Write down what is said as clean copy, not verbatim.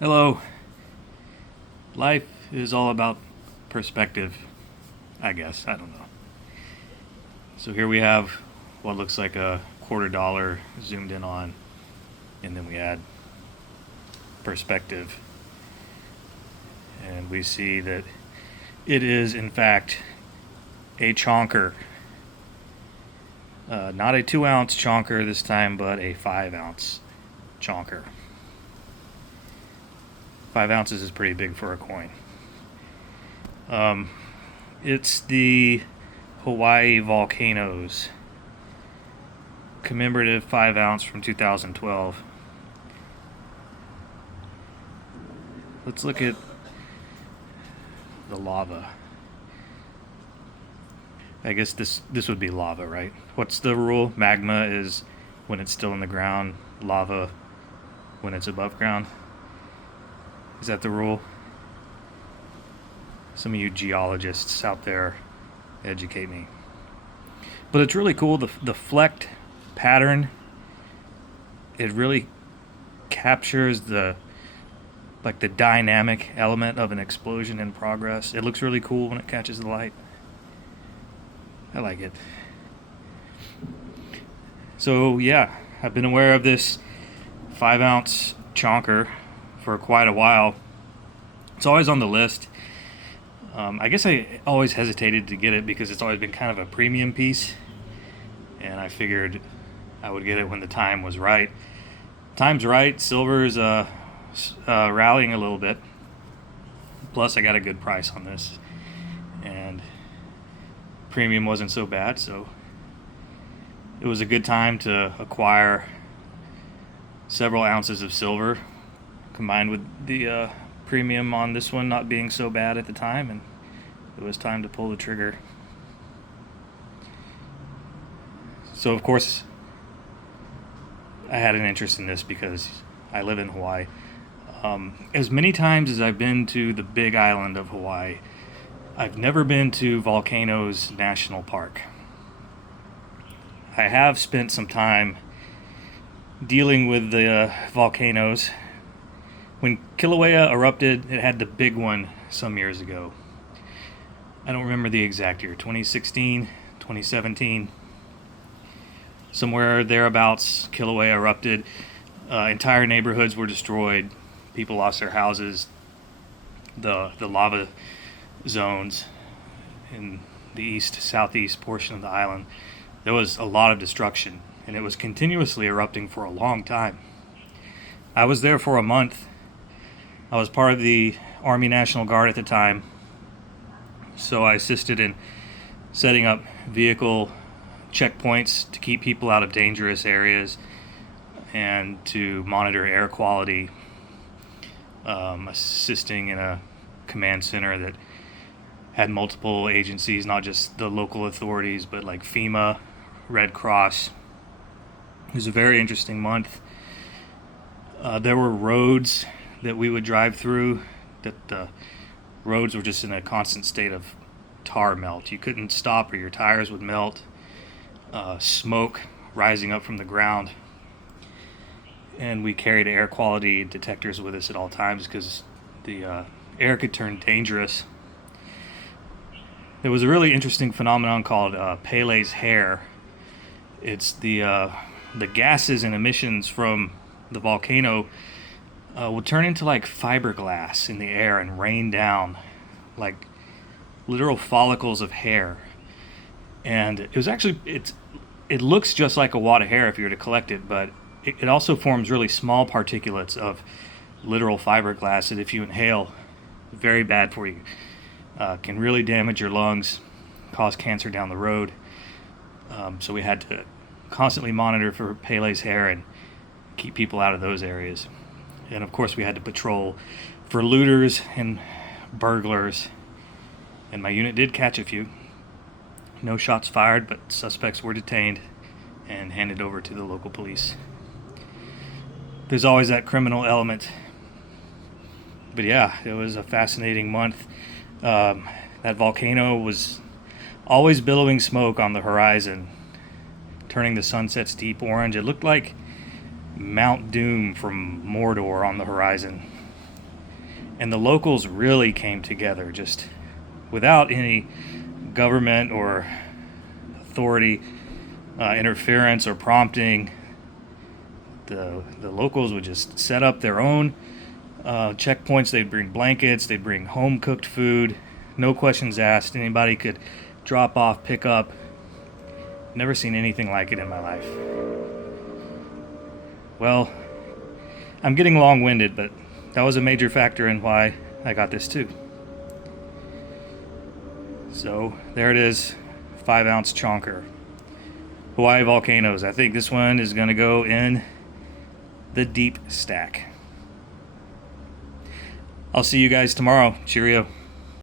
Hello. Life is all about perspective, I guess. I don't know. So here we have what looks like a $quarter zoomed in on, and then we add perspective, and we see that it is, in fact, a chonker. Not a 2 ounce chonker this time, but a 5 ounce chonker. 5 ounces is pretty big for a coin. It's the Hawaii Volcanoes commemorative 5 ounce from 2012. Let's look at the lava. I guess this would be lava, right? What's the rule? Magma is when it's still in the ground, lava when it's above ground. Is that the rule? Some of you geologists out there educate me. But it's really cool, the flecked pattern. It really captures the dynamic element of an explosion in progress. It looks really cool when it catches the light. I like it. So yeah, I've been aware of this 5 ounce chonker for quite a while. It's always on the list. I guess I always hesitated to get it because it's always been kind of a premium piece, and I figured I would get it when the time was right. Time's right. Silver's rallying a little bit. Plus, I got a good price on this, and premium wasn't so bad, so it was a good time to acquire several ounces of silver combined with the premium on this one not being so bad at the time, and it was time to pull the trigger. So of course I had an interest in this because I live in Hawaii. As many times as I've been to the big island of Hawaii, I've never been to Volcanoes National Park. I have spent some time dealing with the volcanoes. When Kilauea erupted, it had the big one some years ago. I don't remember the exact year, 2016, 2017. Somewhere thereabouts, Kilauea erupted. Entire neighborhoods were destroyed. People lost their houses. The lava zones in the southeast portion of the island, there was a lot of destruction, and it was continuously erupting for a long time. I was there for a month. I was part of the Army National Guard at the time, so I assisted in setting up vehicle checkpoints to keep people out of dangerous areas and to monitor air quality, assisting in a command center that had multiple agencies, not just the local authorities, but like FEMA, Red Cross. It was a very interesting month. There were roads that we would drive through that the roads were just in a constant state of tar melt. You couldn't stop or your tires would melt. Smoke rising up from the ground. And we carried air quality detectors with us at all times because the air could turn dangerous. There was a really interesting phenomenon called Pele's hair. It's the gases and emissions from the volcano would turn into like fiberglass in the air and rain down like literal follicles of hair. And it was actually it looks just like a wad of hair if you were to collect it, but it also forms really small particulates of literal fiberglass that if you inhale, very bad for you. Can really damage your lungs, cause cancer down the road. So we had to constantly monitor for Pele's hair and keep people out of those areas. And of course we had to patrol for looters and burglars. And my unit did catch a few. No shots fired, but suspects were detained and handed over to the local police. There's always that criminal element. But yeah, it was a fascinating month. That volcano was always billowing smoke on the horizon, turning the sunsets deep orange. It looked like Mount Doom from Mordor on the horizon. And the locals really came together, just without any government or authority interference or prompting. The locals would just set up their own checkpoints. They'd bring blankets, they'd bring home cooked food, no questions asked. Anybody could drop off, pick up. Never seen anything like it in my life. Well, I'm getting long-winded, but that was a major factor in why I got this too. So there it is, 5-ounce chonker. Hawaii Volcanoes. I think this one is going to go in the deep stack. I'll see you guys tomorrow. Cheerio.